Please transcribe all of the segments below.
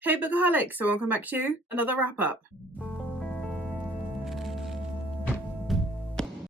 Hey Bookaholics, so welcome back to another wrap up.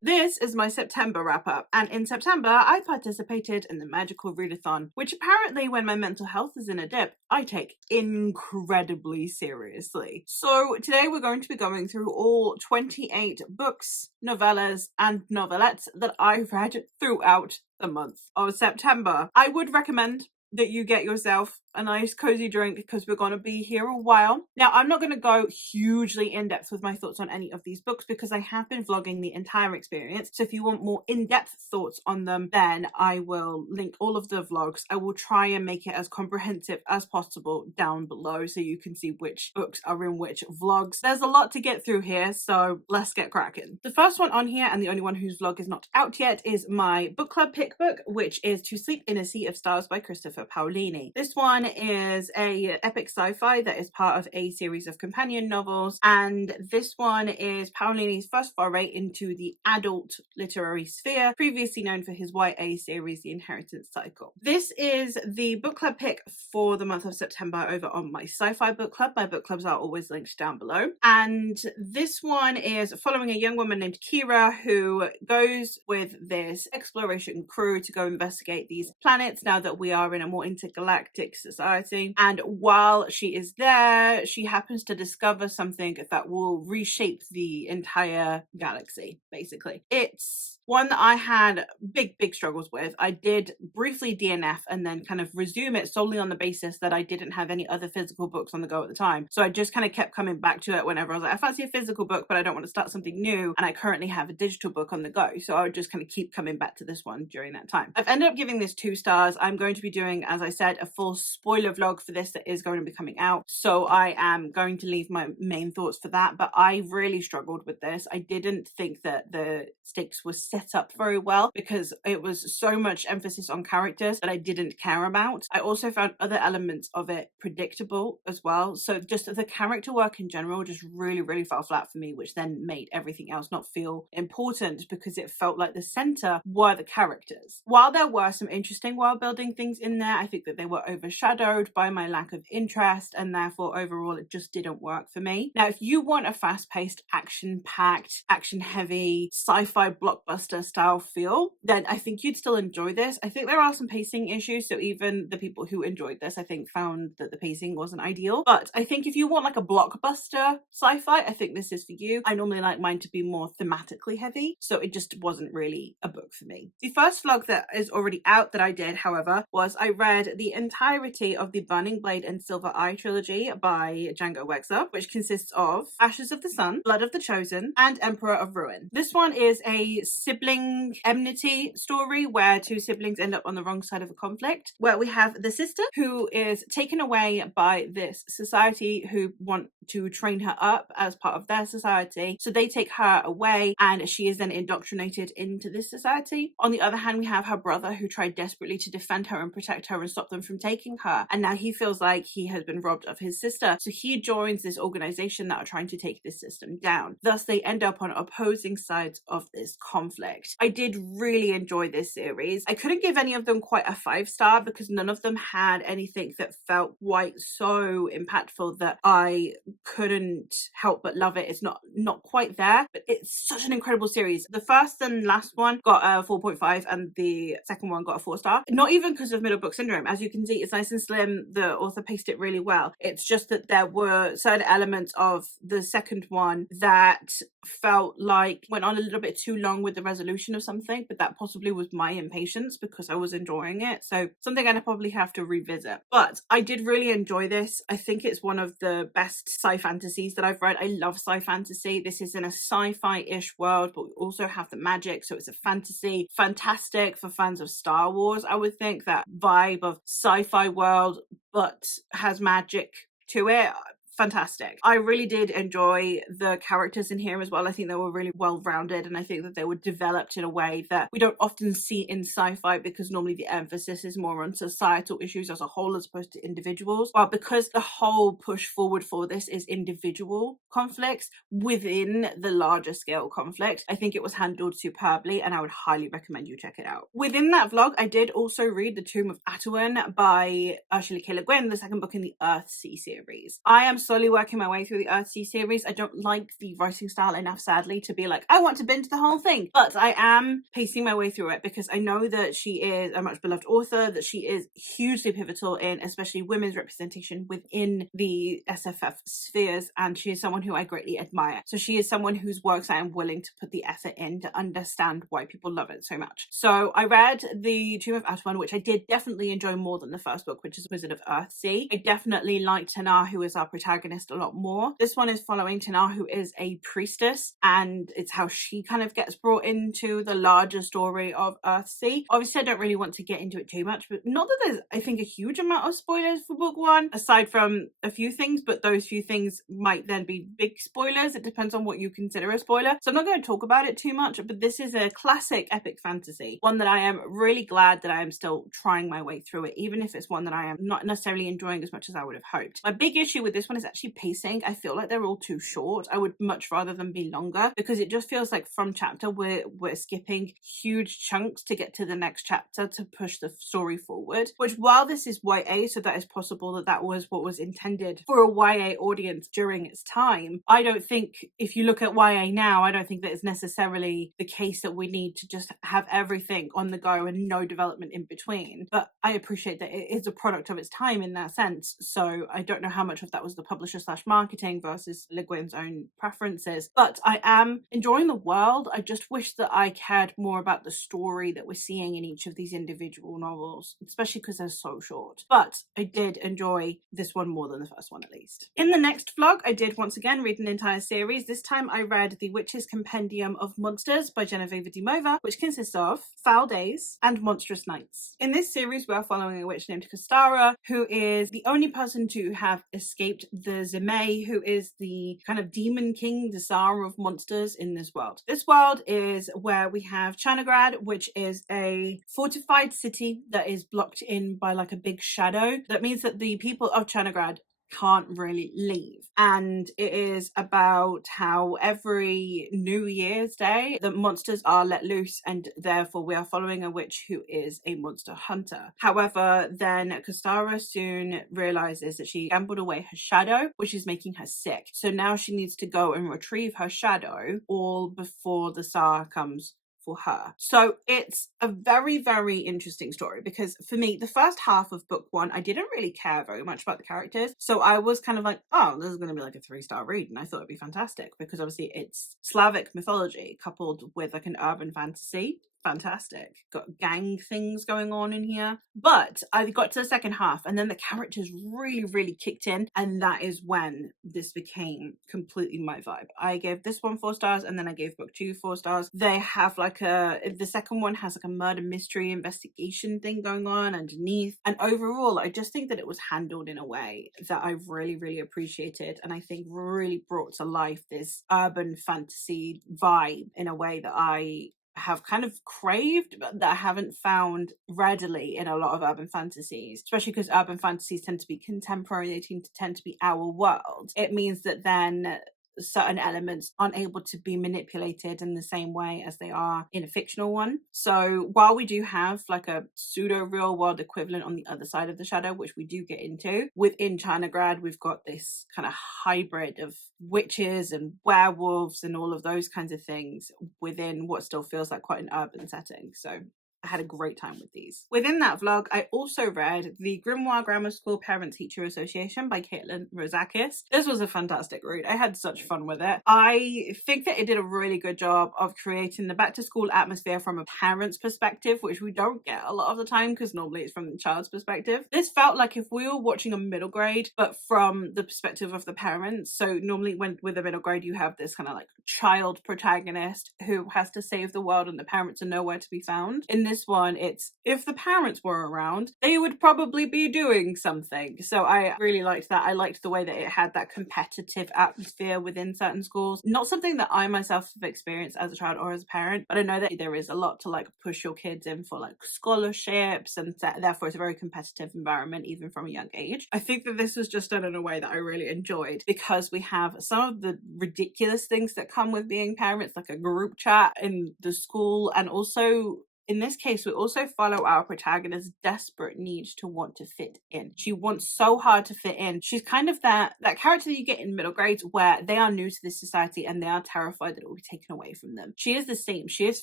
This is my September wrap up, and in September I participated in the magical Readathon, which apparently when my mental health is in a dip, I take incredibly seriously. So today we're going to be going through all 28 books, novellas, and novelettes that I read throughout the month of September. I would recommend that you get yourself a nice cozy drink because we're going to be here a while. Now, I'm not going to go hugely in depth with my thoughts on any of these books because I have been vlogging the entire experience. So if you want more in-depth thoughts on them, then I will link all of the vlogs. I will try and make it as comprehensive as possible down below so you can see which books are in which vlogs. There's a lot to get through here, so let's get cracking. The first one on here, and the only one whose vlog is not out yet, is my book club pick book, which is To Sleep in a Sea of Stars by Christopher Paolini. This one is a epic sci-fi that is part of a series of companion novels, and this one is Paolini's first foray into the adult literary sphere, previously known for his YA series The Inheritance Cycle. This is the book club pick for the month of September over on my sci-fi book club. My book clubs are always linked down below, and this one is following a young woman named Kira who goes with this exploration crew to go investigate these planets now that we are in a more intergalactic society. And while she is there, she happens to discover something that will reshape the entire galaxy, basically. It's one that I had big struggles with. I did briefly DNF and then kind of resume it solely on the basis that I didn't have any other physical books on the go at the time. So I just kind of kept coming back to it whenever I was like, I fancy a physical book, but I don't want to start something new. And I currently have a digital book on the go. So I would just kind of keep coming back to this one during that time. I've ended up giving this 2 stars. I'm going to be doing, as I said, a full spoiler vlog for this that is going to be coming out. So I am going to leave my main thoughts for that. But I really struggled with this. I didn't think that the stakes were set up very well because it was so much emphasis on characters that I didn't care about. I also found other elements of it predictable as well. So just the character work in general just really fell flat for me, which then made everything else not feel important because it felt like the center were the characters. While there were some interesting world building things in there, I think that they were overshadowed by my lack of interest, and therefore overall it just didn't work for me. Now, if you want a fast-paced, action-packed, action-heavy, sci-fi blockbuster style feel, then I think you'd still enjoy this. I think there are some pacing issues, so even the people who enjoyed this, I think, found that the pacing wasn't ideal. But I think if you want like a blockbuster sci-fi, I think this is for you. I normally like mine to be more thematically heavy, so it just wasn't really a book for me. The first vlog that is already out that I did, however, was I read the entirety of the Burning Blade and Silver Eye trilogy by Django Wexler, which consists of Ashes of the Sun, Blood of the Chosen, and Emperor of Ruin. This one is a sibling enmity story where 2 siblings end up on the wrong side of a conflict, where we have the sister who is taken away by this society who want to train her up as part of their society. So they take her away and she is then indoctrinated into this society. On the other hand, we have her brother who tried desperately to defend her and protect her and stop them from taking her. And now he feels like he has been robbed of his sister. So he joins this organization that are trying to take this system down. Thus, they end up on opposing sides of this conflict. I did really enjoy this series. I couldn't give any of them quite a 5-star because none of them had anything that felt quite so impactful that I couldn't help but love it. It's not quite there, but it's such an incredible series. The first and last one got a 4.5 and the second one got a 4-star. Not even because of middle book syndrome. As you can see, it's nice and slim. The author paced it really well. It's just that there were certain elements of the second one that felt like went on a little bit too long with the resolution of something, but that possibly was my impatience because I was enjoying it. So something I'd probably have to revisit. But I did really enjoy this. I think it's one of the best sci-fantasies that I've read. I love sci-fantasy. This is in a sci-fi-ish world, but we also have the magic, so it's a fantasy. Fantastic for fans of Star Wars, I would think. That vibe of sci-fi world but has magic to it. fantastic. I really did enjoy the characters in here as well. I think they were really well rounded, and I think that they were developed in a way that we don't often see in sci-fi, because normally the emphasis is more on societal issues as a whole as opposed to individuals. Well, because the whole push forward for this is individual conflicts within the larger scale conflict, I think it was handled superbly, and I would highly recommend you check it out. Within that vlog, I did also read The Tomb of Atuan by Ursula K. Le Guin, the second book in the Earthsea series. I am slowly working my way through the Earthsea series. I don't like the writing style enough, sadly, to be like, I want to binge the whole thing, but I am pacing my way through it because I know that she is a much beloved author, that she is hugely pivotal in especially women's representation within the SFF spheres, and she is someone who I greatly admire. So she is someone whose works I am willing to put the effort in to understand why people love it so much. So I read The Tomb of Atuan, which I did definitely enjoy more than the first book, which is Wizard of Earthsea. I definitely like Tanar, who is our protagonist, a lot more. This one is following Tanar, who is a priestess, and it's how she kind of gets brought into the larger story of Earthsea. Obviously, I don't really want to get into it too much, but not that there's, I think, a huge amount of spoilers for book one, aside from a few things, but those few things might then be big spoilers. It depends on what you consider a spoiler. So I'm not going to talk about it too much, but this is a classic epic fantasy, one that I am really glad that I am still trying my way through it, even if it's one that I am not necessarily enjoying as much as I would have hoped. My big issue with this one is actually pacing. I feel like they're all too short. I would much rather them be longer, because it just feels like from chapter we're skipping huge chunks to get to the next chapter to push the story forward, which, while this is YA, so that is possible that that was what was intended for a YA audience during its time, I don't think, if you look at YA now, I don't think that it's necessarily the case that we need to just have everything on the go and no development in between. But I appreciate that it is a product of its time in that sense, so I don't know how much of that was the publisher slash marketing versus Le Guin's own preferences, but I am enjoying the world. I just wish that I cared more about the story that we're seeing in each of these individual novels, especially because they're so short. But I did enjoy this one more than the first one, at least. In the next vlog, I did once again read an entire series. This time I read The Witch's Compendium of Monsters by Genevieve Dimova, which consists of Foul Days and Monstrous Nights. In this series, we are following a witch named Kostara, who is the only person to have escaped the Zemei, who is the kind of demon king, the Tsar of monsters in this world. This world is where we have Chinagrad, which is a fortified city that is blocked in by like a big shadow. That means that the people of Chinagrad can't really leave, and it is about how every New Year's Day the monsters are let loose, and therefore we are following a witch who is a monster hunter. However, then Kostara soon realizes that she gambled away her shadow, which is making her sick, so now she needs to go and retrieve her shadow, all before the Tsar comes for her. So it's a very, very interesting story, because for me, the first half of book one, I didn't really care very much about the characters. So I was kind of like, oh, this is going to be like a 3-star read. And I thought it'd be fantastic, because obviously it's Slavic mythology coupled with like an urban fantasy. Fantastic. Got gang things going on in here. But I got to the second half, and then the characters really, really kicked in, and that is when this became completely my vibe. I gave this one 4 stars, and then I gave book 2 4 stars. They have like the second one has like a murder mystery investigation thing going on underneath, and overall I just think that it was handled in a way that I really, really appreciated, and I think really brought to life this urban fantasy vibe in a way that I have kind of craved, but that I haven't found readily in a lot of urban fantasies, especially because urban fantasies tend to be contemporary, they tend to be our world. It means that then certain elements aren't able to be manipulated in the same way as they are in a fictional one. So while we do have like a pseudo real world equivalent on the other side of the shadow, which we do get into, within Chinagrad we've got this kind of hybrid of witches and werewolves and all of those kinds of things within what still feels like quite an urban setting. So I had a great time with these. Within that vlog, I also read The Grimoire Grammar School Parent-Teacher Association by Caitlin Rozakis. This was a fantastic read. I had such fun with it. I think that it did a really good job of creating the back-to-school atmosphere from a parent's perspective, which we don't get a lot of the time because normally it's from the child's perspective. This felt like if we were watching a middle grade, but from the perspective of the parents. So normally with a middle grade, you have this kind of like child protagonist who has to save the world and the parents are nowhere to be found. In this one, it's if the parents were around, they would probably be doing something. So I really liked that. I liked the way that it had that competitive atmosphere within certain schools. Not something that I myself have experienced as a child or as a parent, but I know that there is a lot to like push your kids in for like scholarships, and therefore it's a very competitive environment even from a young age. I think that this was just done in a way that I really enjoyed, because we have some of the ridiculous things that come with being parents, like a group chat in the school, and also in this case, we also follow our protagonist's desperate need to want to fit in. She wants so hard to fit in. She's kind of that character that you get in middle grades where they are new to this society and they are terrified that it will be taken away from them. She is the same. She has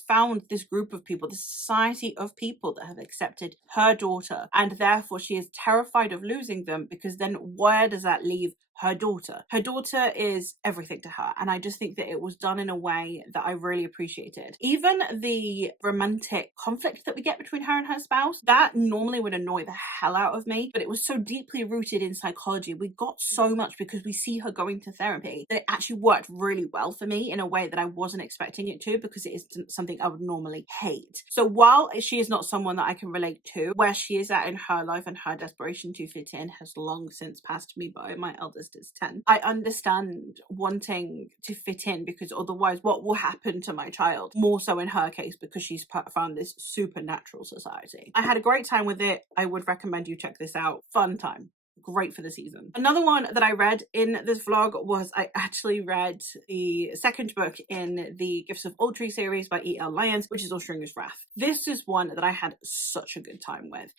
found this group of people, this society of people that have accepted her daughter, and therefore she is terrified of losing them, because then where does that leave her daughter? Her daughter is everything to her, and I just think that it was done in a way that I really appreciated. Even the romantic conflict that we get between her and her spouse, that normally would annoy the hell out of me, but it was so deeply rooted in psychology. We got so much because we see her going to therapy that it actually worked really well for me in a way that I wasn't expecting it to, because it isn't something I would normally hate. So while she is not someone that I can relate to, where she is at in her life and her desperation to fit in has long since passed me by. My eldest is 10. I understand wanting to fit in, because otherwise what will happen to my child? More so in her case, because she's found this supernatural society. I had a great time with it. I would recommend you check this out. Fun time. Great for the season. Another one that I read in this vlog was, I actually read the second book in the Gifts of Audrey series by E.L. Lyons, which is Australia's Wrath. This is one that I had such a good time with.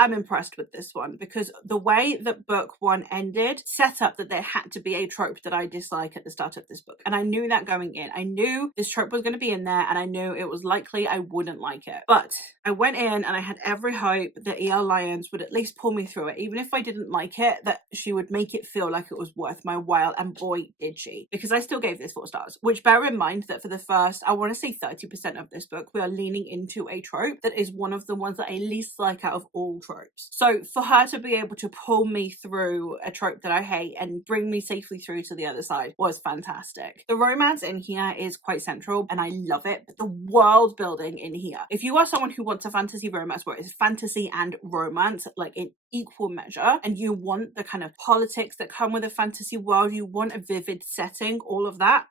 I'm impressed with this one, because the way that book one ended set up that there had to be a trope that I dislike at the start of this book. And I knew that going in. I knew this trope was going to be in there, and I knew it was likely I wouldn't like it. But I went in and I had every hope that E.L. Lyons would at least pull me through it. Even if I didn't like it, that she would make it feel like it was worth my while. And boy, did she. Because I still gave this 4 stars, which, bear in mind that for the first, I want to say 30% of this book, we are leaning into a trope that is one of the ones that I least like out of all tropes. So for her to be able to pull me through a trope that I hate and bring me safely through to the other side was fantastic. The romance in here is quite central and I love it, but the world building in here, if you are someone who wants a fantasy romance where it's fantasy and romance like in equal measure, and you want the kind of politics that come with a fantasy world, you want a vivid setting, all of that,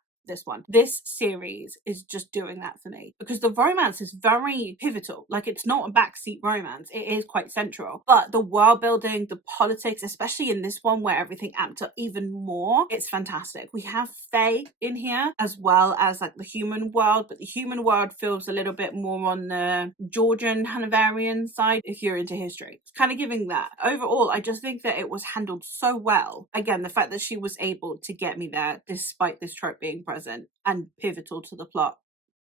this series is just doing that for me, because the romance is very pivotal. Like, it's not a backseat romance, it is quite central, but the world building, the politics, especially in this one where everything amped up even more, it's fantastic. We have Fae in here as well as like the human world, but the human world feels a little bit more on the Georgian Hanoverian side if you're into history. It's kind of giving that. Overall, I just think that it was handled so well. Again, the fact that she was able to get me there despite this trope being present and pivotal to the plot,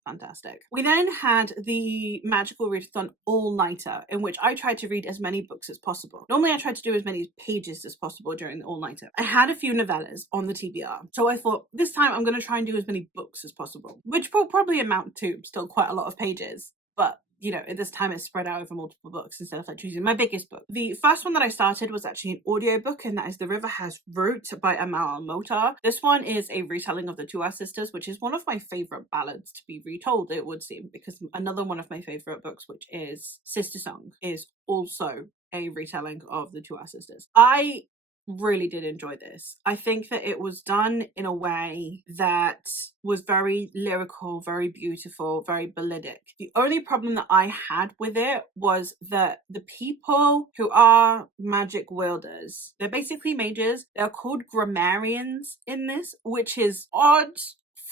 fantastic. We then had the magical readathon all-nighter, in which I tried to read as many books as possible. Normally I tried to do as many pages as possible during the all-nighter. I had a few novellas on the TBR, so I thought this time I'm going to try and do as many books as possible, which will probably amount to still quite a lot of pages, but you know, at this time it's spread out over multiple books instead of like choosing my biggest book. The first one that I started was actually an audiobook, and that is The River Has Root by Amal Motar. This one is a retelling of the Two Sisters, which is one of my favourite ballads to be retold, it would seem, because another one of my favourite books, which is Sister Song, is also a retelling of the Two Sisters. I really did enjoy this. I think that it was done in a way that was very lyrical, very beautiful, very ballidic. The only problem that I had with it was that the people who are magic wielders, they're basically mages. They're called grammarians in this, which is odd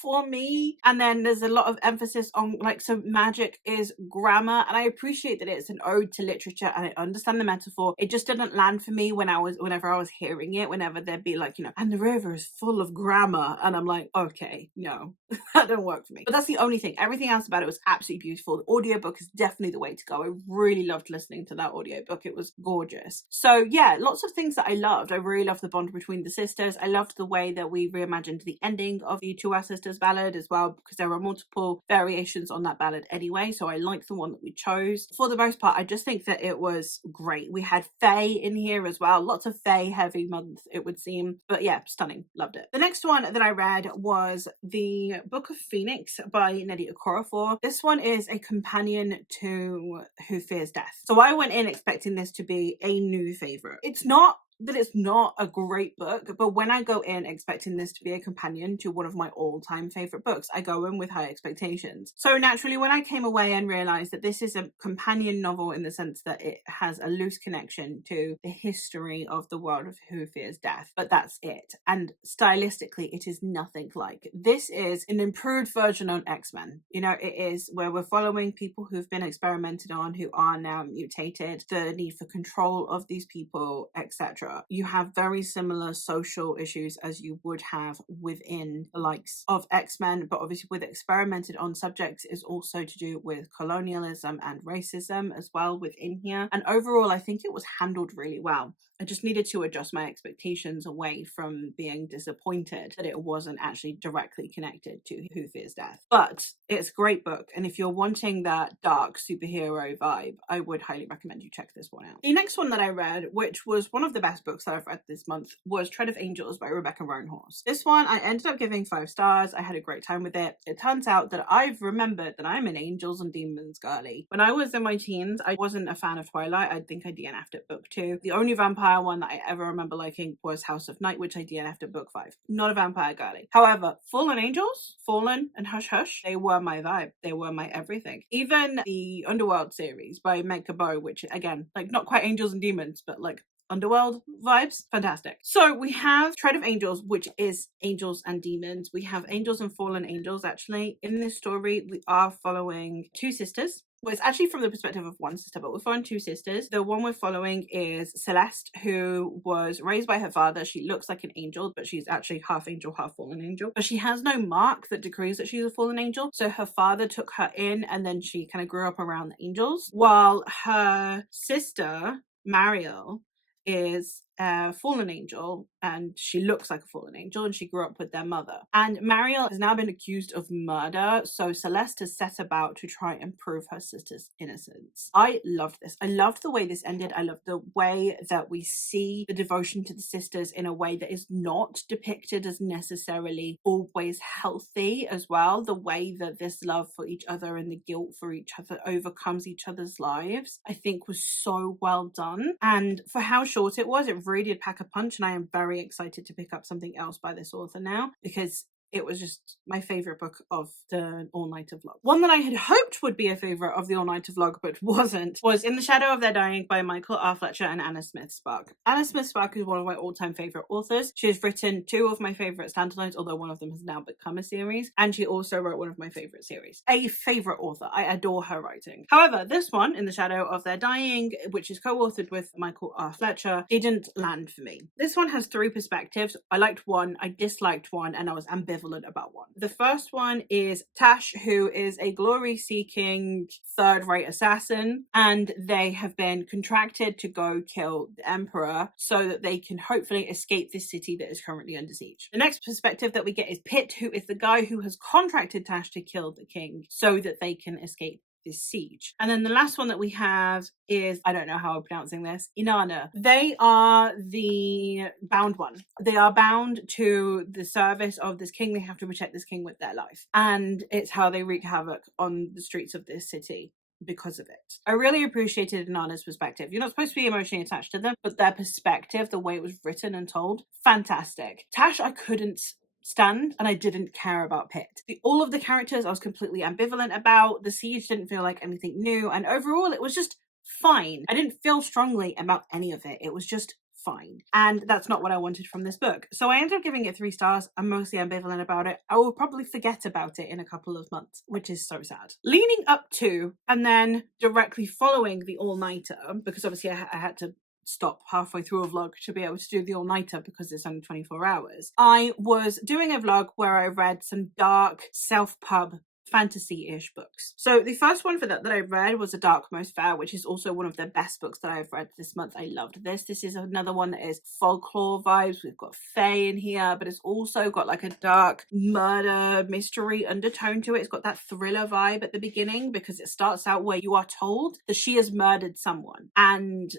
for me. And then there's a lot of emphasis on like, so magic is grammar, and I appreciate that it's an ode to literature and I understand the metaphor. It just didn't land for me whenever I was hearing it, whenever there'd be like, you know, and the river is full of grammar, and I'm like, okay, no, that didn't work for me. But that's the only thing. Everything else about it was absolutely beautiful. The audiobook is definitely the way to go. I really loved listening to that audiobook. It was gorgeous. So yeah, lots of things that I loved. I really loved the bond between the sisters. I loved the way that we reimagined the ending of the Two Sisters Sisters ballad as well, because there are multiple variations on that ballad anyway, so I like the one that we chose. For the most part, I just think that it was great. We had Fae in here as well, lots of Fae heavy month it would seem, but yeah, stunning, loved it. The next one that I read was the Book of Phoenix by Nnedi Okorafor. This one is a companion to Who Fears Death. So I went in expecting this to be a new favorite. It's not that it's not a great book, but when I go in expecting this to be a companion to one of my all-time favorite books, I go in with high expectations. So naturally, when I came away and realized that this is a companion novel in the sense that it has a loose connection to the history of the world of Who Fears Death, but that's it. And stylistically, it is nothing like. This is an improved version on X-Men. You know, it is where we're following people who've been experimented on, who are now mutated, the need for control of these people, etc. You have very similar social issues as you would have within the likes of X-Men, but obviously with experimented on subjects is also to do with colonialism and racism as well within here. And overall, I think it was handled really well. I just needed to adjust my expectations away from being disappointed that it wasn't actually directly connected to Who Fears Death. But it's a great book, and if you're wanting that dark superhero vibe, I would highly recommend you check this one out. The next one that I read, which was one of the best books that I've read this month, was Tread of Angels by Rebecca Roanhorse. This one I ended up giving 5 stars. I had a great time with it. It turns out that I've remembered that I'm an Angels and Demons girly. When I was in my teens, I wasn't a fan of Twilight. I think I DNF'd at book 2. The only vampire one that I ever remember liking was House of Night, which I DNF'd at book 5. Not a vampire girly. However, Fallen Angels, Fallen and Hush Hush, they were my vibe. They were my everything. Even the Underworld series by Meg Cabot, which again, like not quite Angels and Demons, but like Underworld vibes, fantastic. So we have Tread of Angels, which is angels and demons. We have angels and fallen angels. Actually, in this story, we are following 2 sisters. Well, it's actually from the perspective of 1 sister, but we're following 2 sisters. The one we're following is Celeste, who was raised by her father. She looks like an angel, but she's actually half angel, half fallen angel. But she has no mark that decrees that she's a fallen angel. So her father took her in, and then she kind of grew up around the angels. While her sister, Mariel, is a fallen angel, and she looks like a fallen angel, and she grew up with their mother. And Mariel has now been accused of murder, so Celeste has set about to try and prove her sister's innocence. I loved this. I loved the way this ended. I loved the way that we see the devotion to the sisters in a way that is not depicted as necessarily always healthy as well. The way that this love for each other and the guilt for each other overcomes each other's lives, I think was so well done. And for how short it was, it really did pack a punch, and I am very excited to pick up something else by this author now, because it was just my favorite book of the all-nighter vlog. One that I had hoped would be a favorite of the all-nighter vlog but wasn't was In the Shadow of Their Dying by Michael R. Fletcher and Anna Smith Spark. Anna Smith Spark is one of my all-time favorite authors. She has written 2 of my favorite standalones, although one of them has now become a series, and she also wrote one of my favorite series. A favorite author. I adore her writing. However, this one, In the Shadow of Their Dying, which is co-authored with Michael R. Fletcher, didn't land for me. This one has 3 perspectives. I liked one, I disliked one, and I was ambivalent about one. The first one is Tash, who is a glory-seeking third-rate assassin, and they have been contracted to go kill the Emperor so that they can hopefully escape this city that is currently under siege. The next perspective that we get is Pitt, who is the guy who has contracted Tash to kill the king so that they can escape this siege. And then the last one that we have is, I don't know how I'm pronouncing this, Inanna. They are the bound one. They are bound to the service of this king. They have to protect this king with their life. And it's how they wreak havoc on the streets of this city because of it. I really appreciated Inanna's perspective. You're not supposed to be emotionally attached to them, but their perspective, the way it was written and told, fantastic. Tash, I couldn't stand, and I didn't care about Pitt. All of the characters I was completely ambivalent about. The siege didn't feel like anything new, and overall it was just fine. I didn't feel strongly about any of it. It was just fine. And that's not what I wanted from this book. So I ended up giving it 3 stars. I'm mostly ambivalent about it. I will probably forget about it in a couple of months, which is so sad. Leaning up to, and then directly following the all-nighter, because obviously I had to stop halfway through a vlog to be able to do the all-nighter because it's only 24 hours. I was doing a vlog where I read some dark self-pub fantasy-ish books. So the first one for that I read was A Dark Most Fair, which is also one of the best books that I've read this month. I loved this. This is another one that is folklore vibes. We've got fae in here, but it's also got like a dark murder mystery undertone to it. It's got that thriller vibe at the beginning because it starts out where you are told that she has murdered someone, and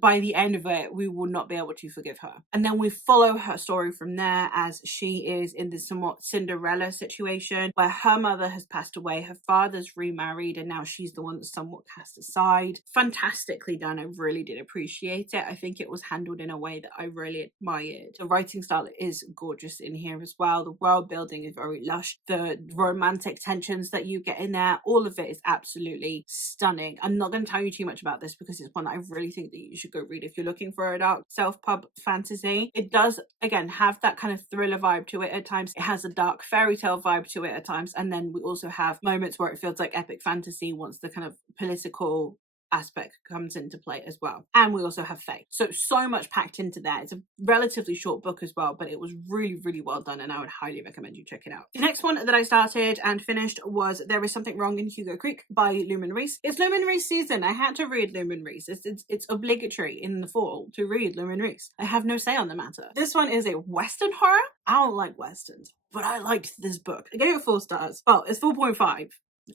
by the end of it, we will not be able to forgive her. And then we follow her story from there as she is in this somewhat Cinderella situation where her mother has passed away, her father's remarried, and now she's the one that's somewhat cast aside. Fantastically done. I really did appreciate it. I think it was handled in a way that I really admired. The writing style is gorgeous in here as well. The world building is very lush. The romantic tensions that you get in there, all of it is absolutely stunning. I'm not going to tell you too much about this because it's one that I really think that you should go read if you're looking for a dark self-pub fantasy. It does, again, have that kind of thriller vibe to it at times. It has a dark fairy tale vibe to it at times, and then we also have moments where it feels like epic fantasy once the kind of political aspect comes into play as well. And we also have fae. So much packed into there. It's a relatively short book as well, but it was really, really well done, and I would highly recommend you check it out. The next one that I started and finished was There Is Something Wrong in Hugo Creek by Lumen Reese. It's Lumen Reese season. I had to read Lumen Reese. It's obligatory in the fall to read Lumen Reese. I have no say on the matter. This one is a Western horror. I don't like Westerns, but I liked this book. I gave it 4 stars. Well, it's 4.5.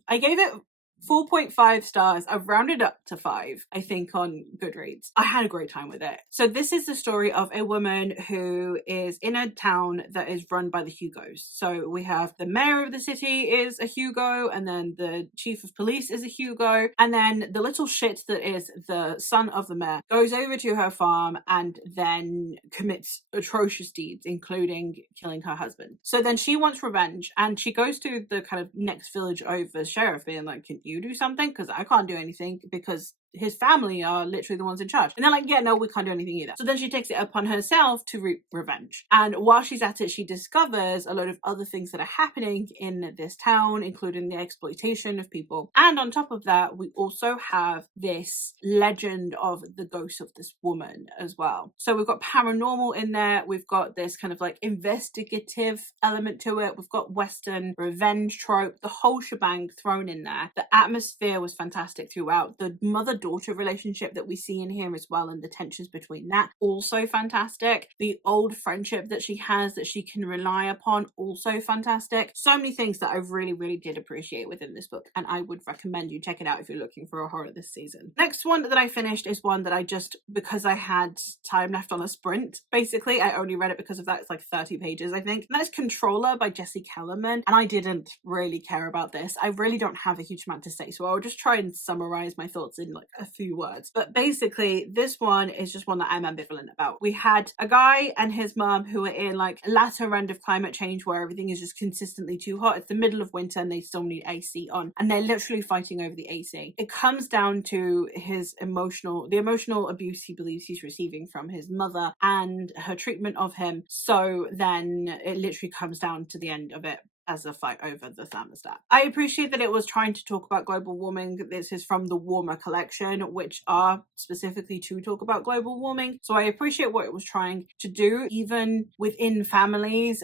I gave it 4.5 stars. I've rounded up to 5, I think, on Goodreads. I had a great time with it. So this is the story of a woman who is in a town that is run by the Hugos. So we have the mayor of the city is a Hugo, and then the chief of police is a Hugo, and then the little shit that is the son of the mayor goes over to her farm and then commits atrocious deeds, including killing her husband. So then she wants revenge, and she goes to the kind of next village over sheriff being like, can you do something? Because I can't do anything because his family are literally the ones in charge. And they're like, yeah, no, we can't do anything either. So then she takes it upon herself to reap revenge. And while she's at it, she discovers a lot of other things that are happening in this town, including the exploitation of people. And on top of that, we also have this legend of the ghost of this woman as well. So we've got paranormal in there. We've got this kind of like investigative element to it. We've got Western revenge trope, the whole shebang thrown in there. The atmosphere was fantastic throughout. The mother-daughter relationship that we see in here as well, and the tensions between that, also fantastic. The old friendship that she has that she can rely upon, also fantastic. So many things that I really, really did appreciate within this book, and I would recommend you check it out if you're looking for a horror this season. Next one that I finished is one that I just, because I had time left on a sprint, basically, I only read it because of that. It's like 30 pages, I think. And that's Controller by Jesse Kellerman, and I didn't really care about this. I really don't have a huge amount to say, so I'll just try and summarize my thoughts in like a few words. But basically, this one is just one that I'm ambivalent about. We had a guy and his mum who are in like a latter end of climate change where everything is just consistently too hot. It's the middle of winter and they still need AC on, and they're literally fighting over the AC. It comes down to the emotional abuse he believes he's receiving from his mother and her treatment of him. So then it literally comes down to the end of it as a fight over the thermostat. I appreciate that it was trying to talk about global warming. This is from the Warmer collection, which are specifically to talk about global warming. So I appreciate what it was trying to do. Even within families,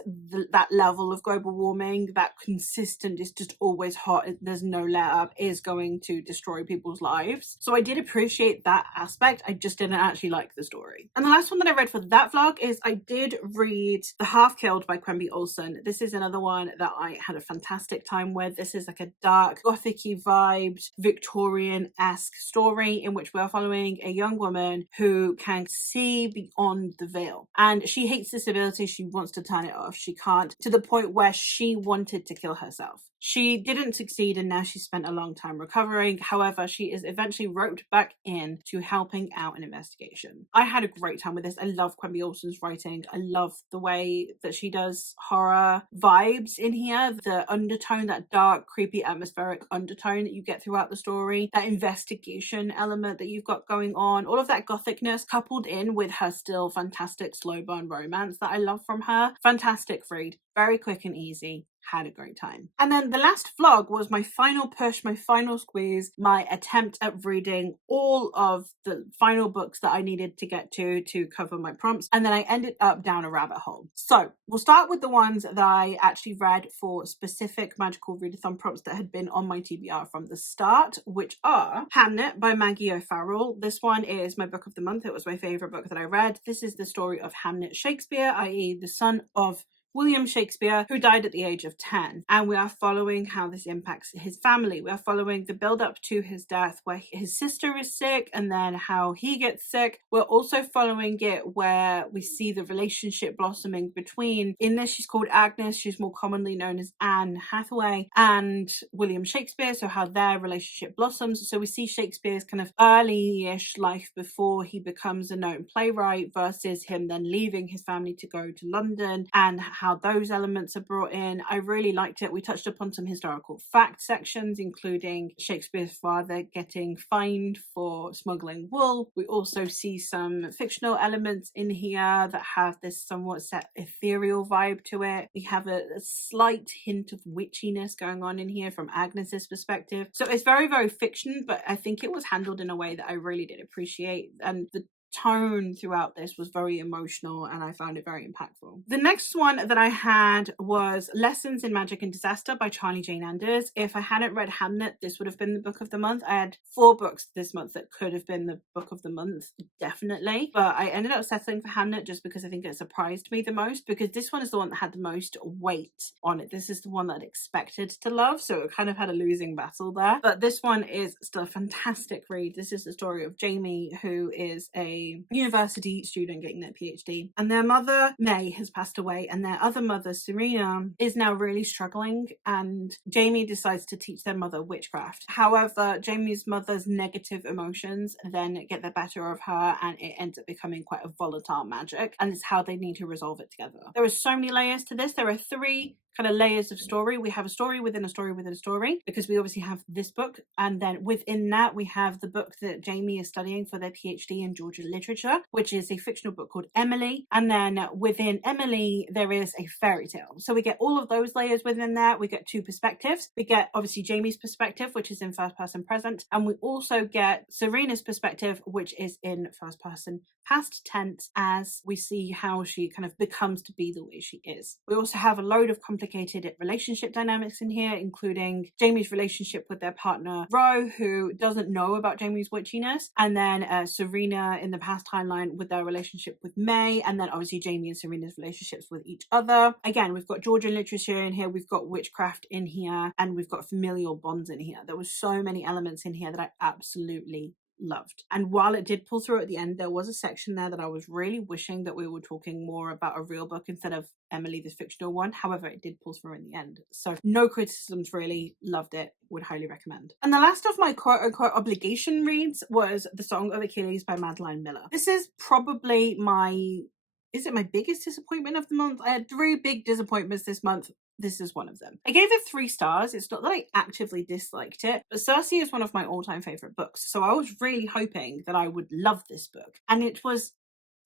that level of global warming, that consistent, is just always hot, there's no let up, is going to destroy people's lives. So I did appreciate that aspect. I just didn't actually like the story. And the last one that I read for that vlog is I did read The Half Killed by Quenby Olson. This is another one that I had a fantastic time with. This is like a dark, gothic-y vibed, Victorian-esque story in which we're following a young woman who can see beyond the veil. And she hates this ability. She wants to turn it off. She can't, to the point where she wanted to kill herself. She didn't succeed, and now she spent a long time recovering. However, she is eventually roped back in to helping out an investigation. I had a great time with this. I love Quenby Olson's writing. I love the way that she does horror vibes in here. The undertone, that dark, creepy, atmospheric undertone that you get throughout the story. That investigation element that you've got going on. All of that gothicness coupled in with her still fantastic slow burn romance that I love from her. Fantastic read. very quick and easy. Had a great time. And then the last vlog was my final push, my final squeeze, my attempt at reading all of the final books that I needed to get to cover my prompts. And then I ended up down a rabbit hole. So we'll start with the ones that I actually read for specific magical readathon prompts that had been on my TBR from the start, which are Hamnet by Maggie O'Farrell. This one is my book of the month. It was my favorite book that I read. This is the story of Hamnet Shakespeare, i.e. the son of William Shakespeare, who died at the age of 10. And we are following how this impacts his family. We are following the build up to his death, where his sister is sick and then how he gets sick. We're also following it where we see the relationship blossoming between, in this she's called Agnes, she's more commonly known as Anne Hathaway, and William Shakespeare, so how their relationship blossoms. So we see Shakespeare's kind of early-ish life before he becomes a known playwright versus him then leaving his family to go to London, and how those elements are brought in. I really liked it. We touched upon some historical fact sections, including Shakespeare's father getting fined for smuggling wool. We also see some fictional elements in here that have this somewhat set ethereal vibe to it. We have a slight hint of witchiness going on in here from Agnes's perspective. So it's very, very fiction, but I think it was handled in a way that I really did appreciate. And the tone throughout this was very emotional and I found it very impactful. The next one that I had was Lessons in Magic and Disaster by Charlie Jane Anders. If I hadn't read Hamnet, this would have been the book of the month. I had 4 books this month that could have been the book of the month, definitely. But I ended up settling for Hamnet just because I think it surprised me the most, because this one is the one that had the most weight on it. This is the one that I'd expected to love, so it kind of had a losing battle there. But this one is still a fantastic read. This is the story of Jamie, who is a university student getting their PhD, and their mother May has passed away, and their other mother Serena is now really struggling, and Jamie decides to teach their mother witchcraft. However, Jamie's mother's negative emotions then get the better of her, and it ends up becoming quite a volatile magic, and it's how they need to resolve it together. There are so many layers to this. There are 3 kind of layers of story. We have a story within a story within a story, because we obviously have this book, and then within that we have the book that Jamie is studying for their PhD in Georgian literature, which is a fictional book called Emily, and then within Emily there is a fairy tale. So we get all of those layers within there. We get 2 perspectives. We get obviously Jamie's perspective, which is in first person present, and we also get Serena's perspective, which is in first person past tense, as we see how she kind of becomes to be the way she is. We also have a load of complicated relationship dynamics in here, including Jamie's relationship with their partner Ro, who doesn't know about Jamie's witchiness, and then Serena in the past timeline with their relationship with May, and then obviously Jamie and Serena's relationships with each other. Again, we've got Georgian literature in here, we've got witchcraft in here, and we've got familial bonds in here. There were so many elements in here that I absolutely loved. And while it did pull through at the end, there was a section there that I was really wishing that we were talking more about a real book instead of Emily, the fictional one. However, it did pull through in the end. So no criticisms really, loved it, would highly recommend. And the last of my quote-unquote obligation reads was The Song of Achilles by Madeline Miller. This is probably my biggest disappointment of the month? I had 3 big disappointments this month. This is one of them. I gave it 3 stars. It's not that I actively disliked it, but Circe is one of my all-time favorite books. So I was really hoping that I would love this book. And it was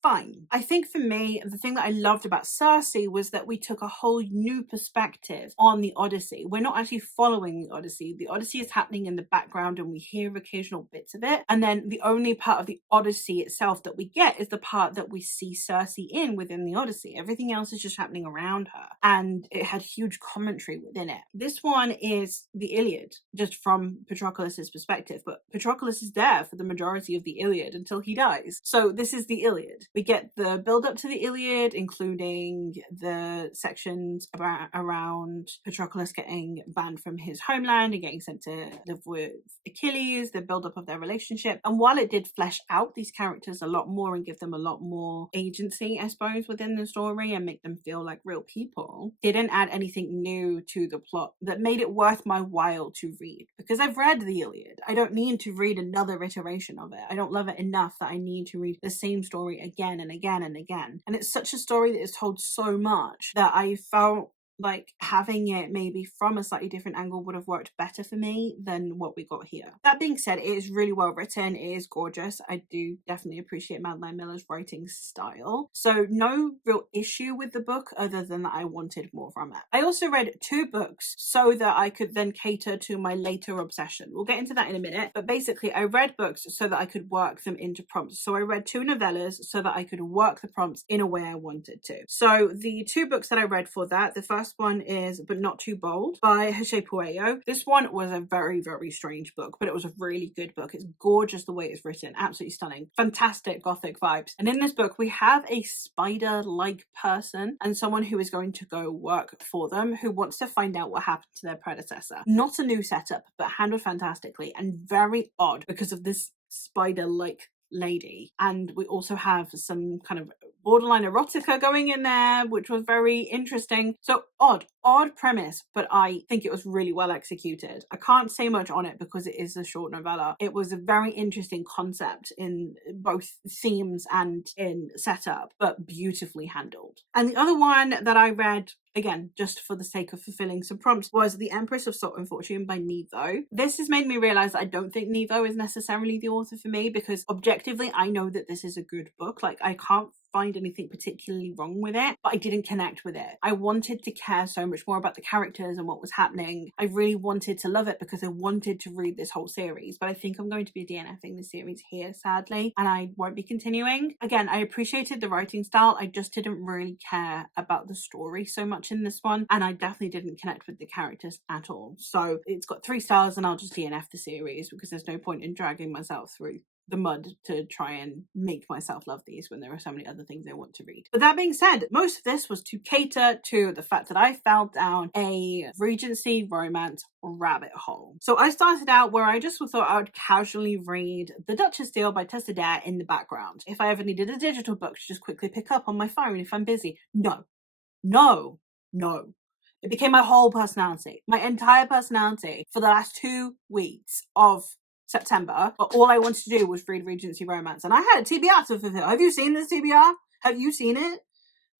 fine. I think for me, the thing that I loved about Circe was that we took a whole new perspective on the Odyssey. We're not actually following the Odyssey. The Odyssey is happening in the background and we hear occasional bits of it. And then the only part of the Odyssey itself that we get is the part that we see Circe in within the Odyssey. Everything else is just happening around her. And it had huge commentary within it. This one is the Iliad, just from Patroclus's perspective. But Patroclus is there for the majority of the Iliad until he dies. So this is the Iliad. We get the build up to the Iliad, including the sections around Patroclus getting banned from his homeland and getting sent to live with Achilles, the build up of their relationship. And while it did flesh out these characters a lot more and give them a lot more agency, I suppose, within the story and make them feel like real people, it didn't add anything new to the plot that made it worth my while to read. Because I've read the Iliad. I don't need to read another iteration of it. I don't love it enough that I need to read the same story again and again and again. And it's such a story that is told so much that I felt like having it maybe from a slightly different angle would have worked better for me than what we got here. That being said, it is really well written. It is gorgeous. I do definitely appreciate Madeline Miller's writing style. So no real issue with the book other than that I wanted more from it. I also read 2 books so that I could then cater to my later obsession. We'll get into that in a minute, but basically I read books so that I could work them into prompts. So I read 2 novellas so that I could work the prompts in a way I wanted to. So the 2 books that I read for that, the first one is But Not Too Bold by Jose Puello. This one was a very, very strange book, but it was a really good book. It's gorgeous the way it's written, absolutely stunning, fantastic gothic vibes. And in this book, we have a spider-like person and someone who is going to go work for them, who wants to find out what happened to their predecessor. Not a new setup, but handled fantastically and very odd because of this spider-like lady. And we also have some kind of borderline erotica going in there, which was very interesting. So odd premise, but I think it was really well executed. I can't say much on it because it is a short novella. It was a very interesting concept in both themes and in setup, but beautifully handled. And the other one that I read, again, just for the sake of fulfilling some prompts, was The Empress of Salt and Fortune by Nevo. This has made me realize that I don't think Nevo is necessarily the author for me, because objectively I know that this is a good book. Like, I can't find anything particularly wrong with it, but I didn't connect with it. I wanted to care so much more about the characters and what was happening. I really wanted to love it because I wanted to read this whole series, but I think I'm going to be DNFing the series here, sadly, and I won't be continuing. Again, I appreciated the writing style. I just didn't really care about the story so much in this one, and I definitely didn't connect with the characters at all. So it's got 3 stars and I'll just DNF the series because there's no point in dragging myself through the mud to try and make myself love these when there are so many other things I want to read. But that being said, most of this was to cater to the fact that I fell down a Regency romance rabbit hole. So I started out where I just thought I would casually read The Duchess Deal by Tessa Dare in the background. If I ever needed a digital book to just quickly pick up on my phone if I'm busy. No. It became my whole personality, my entire personality for the last 2 weeks of September. But all I wanted to do was read Regency romance, and I had a TBR to fulfill. Have you seen this TBR? Have you seen it?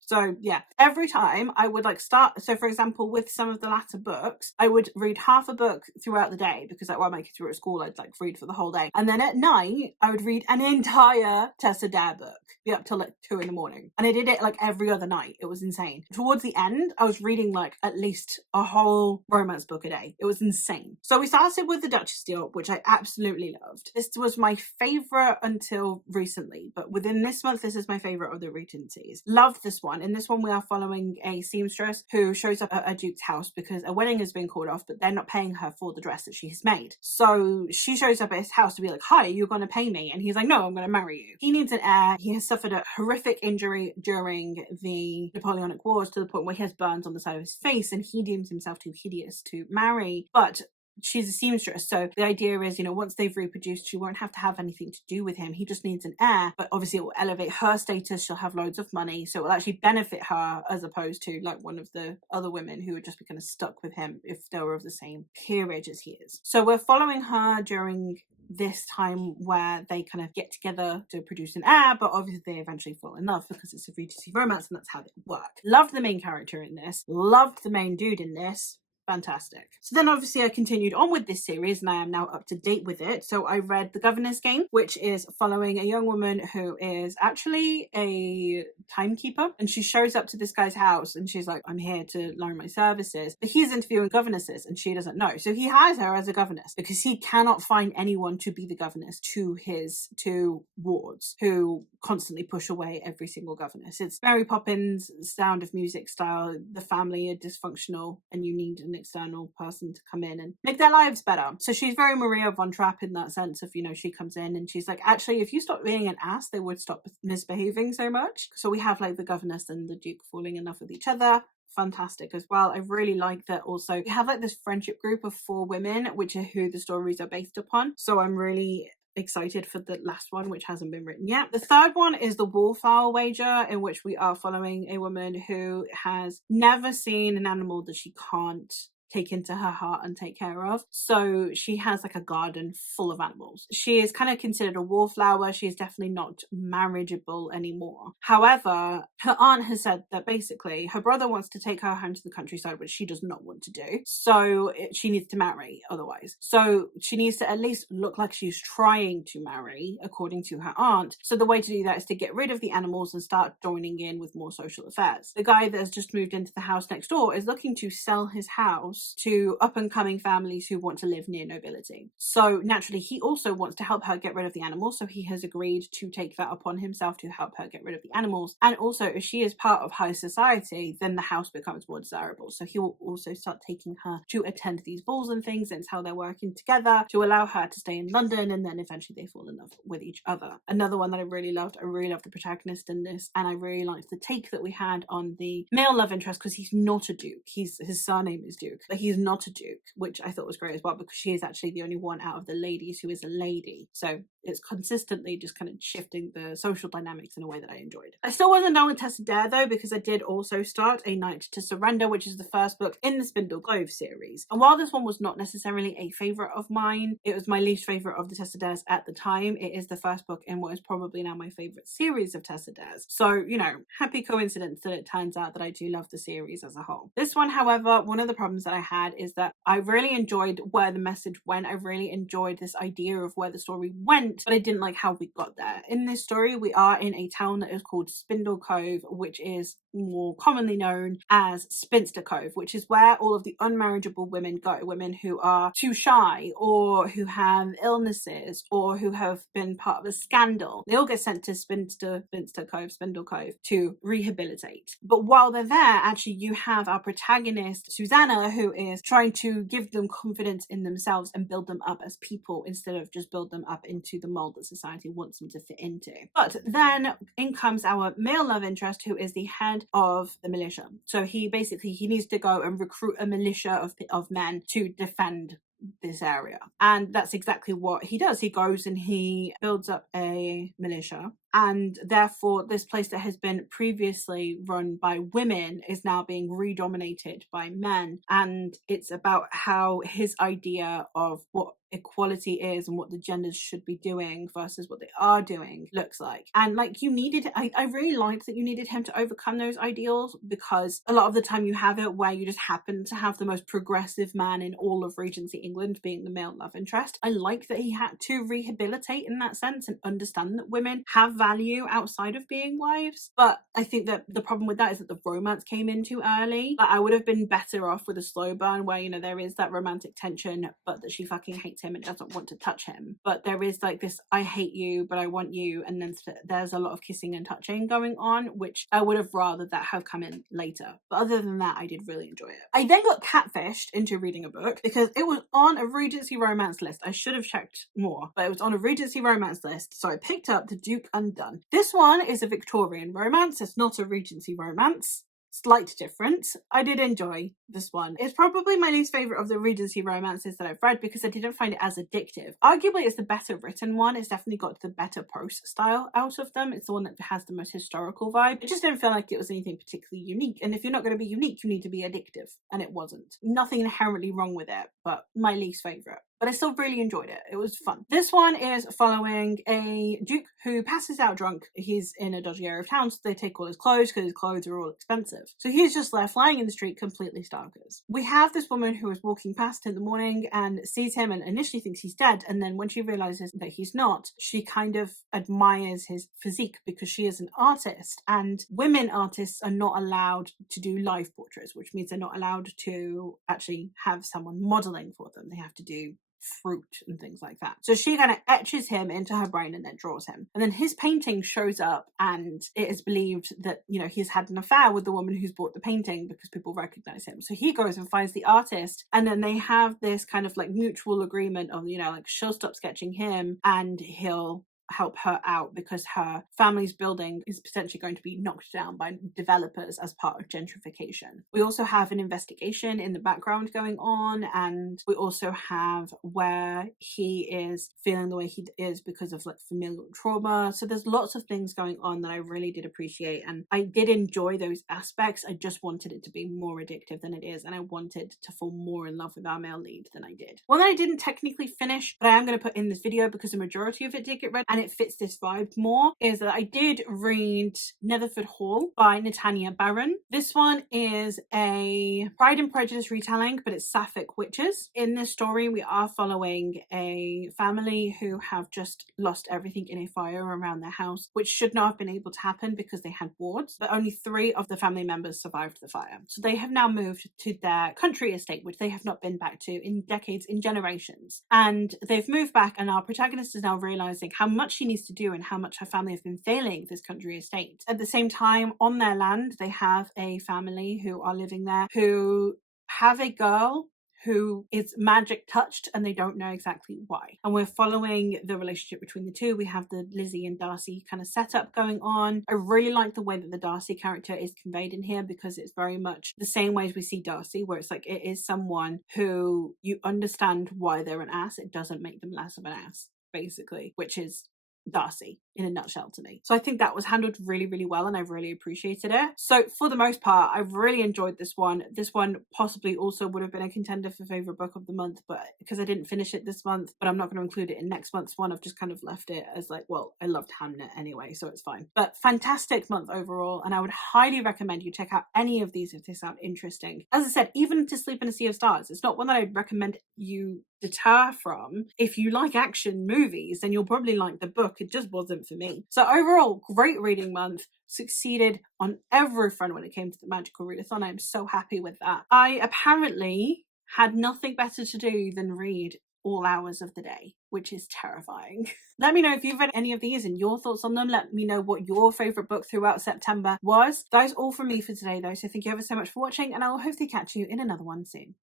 So yeah, every time I would start, so for example, with some of the latter books, I would read half a book throughout the day because while my kids were at school, I'd read for the whole day. And then at night, I would read an entire Tessa Dare book, be up till 2 in the morning. And I did it every other night. It was insane. Towards the end, I was reading at least a whole romance book a day. It was insane. So we started with The Duchess Deal, which I absolutely loved. This was my favorite until recently, but within this month, this is my favorite of the Regencies. Loved this one. In this one, we are following a seamstress who shows up at a duke's house because a wedding has been called off, but they're not paying her for the dress that she has made. So she shows up at his house to be like, hi, you're going to pay me. And he's like, no, I'm going to marry you. He needs an heir. He has suffered a horrific injury during the Napoleonic Wars to the point where he has burns on the side of his face, and he deems himself too hideous to marry. But she's a seamstress, so the idea is, once they've reproduced, she won't have to have anything to do with him. He just needs an heir, but obviously it will elevate her status. She'll have loads of money, so it will actually benefit her as opposed to one of the other women who would just be kind of stuck with him if they were of the same peerage as he is. So we're following her during this time where they kind of get together to produce an heir, but obviously they eventually fall in love because it's a Regency romance and that's how they work. Loved the main character in this, loved the main dude in this. Fantastic. So then obviously I continued on with this series and I am now up to date with it. So I read The Governor's Game, which is following a young woman who is actually a timekeeper, and she shows up to this guy's house and she's like, I'm here to learn my services, but he's interviewing governesses and she doesn't know. So he hires her as a governess because he cannot find anyone to be the governess to his 2 wards who constantly push away every single governess. It's Mary Poppins, Sound of Music style. The family are dysfunctional and you need an external person to come in and make their lives better. So she's very Maria von Trapp in that sense of, she comes in and she's like, actually, if you stop being an ass, they would stop misbehaving so much. So we have the governess and the duke falling in love with each other. Fantastic as well. I really like that also we have this friendship group of 4 women, which are who the stories are based upon. So I'm really excited for the last one, which hasn't been written yet. The third one is The Wallfowl Wager, in which we are following a woman who has never seen an animal that she can't take into her heart and take care of. So she has like a garden full of animals. She is kind of considered a wallflower. She is definitely not marriageable anymore. However, her aunt has said that basically her brother wants to take her home to the countryside, which she does not want to do. So she needs to marry otherwise. So she needs to at least look like she's trying to marry, according to her aunt. So the way to do that is to get rid of the animals and start joining in with more social affairs. The guy that has just moved into the house next door is looking to sell his house to up-and-coming families who want to live near nobility. So naturally, he also wants to help her get rid of the animals, so he has agreed to take that upon himself to help her get rid of the animals. And also, if she is part of high society, then the house becomes more desirable. So he will also start taking her to attend these balls and things, and it's how they're working together to allow her to stay in London, and then eventually they fall in love with each other. Another one that I really loved the protagonist in this, and I really liked the take that we had on the male love interest, because he's not a duke. His surname is Duke, but he's not a duke, which I thought was great as well, because she is actually the only one out of the ladies who is a lady. So it's consistently just kind of shifting the social dynamics in a way that I enjoyed. I still wasn't done with Tessa Dare though, because I did also start A Night to Surrender, which is the first book in the Spindle Cove series. And while this one was not necessarily a favourite of mine, it was my least favourite of the Tessa Dares at the time. It is the first book in what is probably now my favourite series of Tessa Dares. So, you know, happy coincidence that it turns out that I do love the series as a whole. This one, however, one of the problems that I had is that I really enjoyed where the message went. I really enjoyed this idea of where the story went, but I didn't like how we got there. In this story, we are in a town that is called Spindle Cove, which is more commonly known as Spinster Cove, which is where all of the unmarriageable women go, women who are too shy or who have illnesses or who have been part of a scandal. They all get sent to Spindle Cove to rehabilitate. But while they're there, actually you have our protagonist Susanna, who is trying to give them confidence in themselves and build them up as people instead of just build them up into the mold that society wants them to fit into. But then in comes our male love interest, who is the head of the militia. So he needs to go and recruit a militia of men to defend this area, and that's exactly what he does. He goes and he builds up a militia, and therefore this place that has been previously run by women is now being redominated by men. And it's about how his idea of what equality is and what the genders should be doing versus what they are doing looks like. And like, I really liked that you needed him to overcome those ideals, because a lot of the time you have it where you just happen to have the most progressive man in all of Regency England being the male love interest. I like that he had to rehabilitate in that sense and understand that women have value outside of being wives. But I think that the problem with that is that the romance came in too early. But I would have been better off with a slow burn where, you know, there is that romantic tension, but that she fucking hates him and doesn't want to touch him. But there is like this, I hate you, but I want you. And then there's a lot of kissing and touching going on, which I would have rather that have come in later. But other than that, I did really enjoy it. I then got catfished into reading a book because it was on a Regency romance list. I should have checked more, but it was on a Regency romance list. So I picked up The Duke Undone. This one is a Victorian romance. It's not a Regency romance. Slight difference. I did enjoy this one. It's probably my least favourite of the Regency romances that I've read because I didn't find it as addictive. Arguably, it's the better written one. It's definitely got the better prose style out of them. It's the one that has the most historical vibe. It just didn't feel like it was anything particularly unique. And if you're not going to be unique, you need to be addictive. And it wasn't. Nothing inherently wrong with it, but my least favourite. But I still really enjoyed it. It was fun. This one is following a duke who passes out drunk. He's in a dodgy area of town, so they take all his clothes because his clothes are all expensive. So he's just left lying in the street, completely starkers. We have this woman who is walking past in the morning and sees him and initially thinks he's dead. And then when she realizes that he's not, she kind of admires his physique because she is an artist. And women artists are not allowed to do life portraits, which means they're not allowed to actually have someone modeling for them. They have to do fruit and things like that. So she kind of etches him into her brain and then draws him. And then his painting shows up, and it is believed that, you know, he's had an affair with the woman who's bought the painting because people recognize him. So he goes and finds the artist, and then they have this kind of like mutual agreement of, you know, like she'll stop sketching him and he'll help her out because her family's building is potentially going to be knocked down by developers as part of gentrification. We also have an investigation in the background going on, and we also have where he is feeling the way he is because of like familial trauma. So there's lots of things going on that I really did appreciate, and I did enjoy those aspects. I just wanted it to be more addictive than it is, and I wanted to fall more in love with our male lead than I did. One that I didn't technically finish, but I am going to put in this video because the majority of it did get read and it fits this vibe more, is that I did read Netherford Hall by Natania Barron. This one is a Pride and Prejudice retelling, but it's Sapphic witches. In this story, we are following a family who have just lost everything in a fire around their house, which should not have been able to happen because they had wards, but only 3 of the family members survived the fire. So they have now moved to their country estate, which they have not been back to in decades, in generations. And they've moved back, and our protagonist is now realizing how much she needs to do and how much her family have been failing this country estate. At the same time, on their land, they have a family who are living there who have a girl who is magic touched and they don't know exactly why. And we're following the relationship between the two. We have the Lizzie and Darcy kind of setup going on. I really like the way that the Darcy character is conveyed in here because it's very much the same way as we see Darcy, where it's like it is someone who you understand why they're an ass. It doesn't make them less of an ass, basically, which is Darcy in a nutshell to me. So I think that was handled really, really well, and I've really appreciated it. So for the most part, I've really enjoyed this one. This one possibly also would have been a contender for favorite book of the month, but because I didn't finish it this month, but I'm not going to include it in next month's one, I've just kind of left it as like, well, I loved Hamnet anyway, so it's fine. But fantastic month overall, and I would highly recommend you check out any of these if they sound interesting. As I said, even To Sleep in a Sea of Stars, it's not one that I'd recommend you deter from. If you like action movies, then you'll probably like the book. It just wasn't for me. So overall, great reading month. Succeeded on every front when it came to the magical readathon. I'm so happy with that. I apparently had nothing better to do than read all hours of the day, which is terrifying. Let me know if you've read any of these and your thoughts on them. Let me know what your favourite book throughout September was. That is all from me for today though, so thank you ever so much for watching, and I will hopefully catch you in another one soon.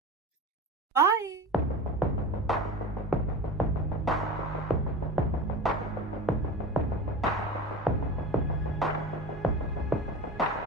Bye!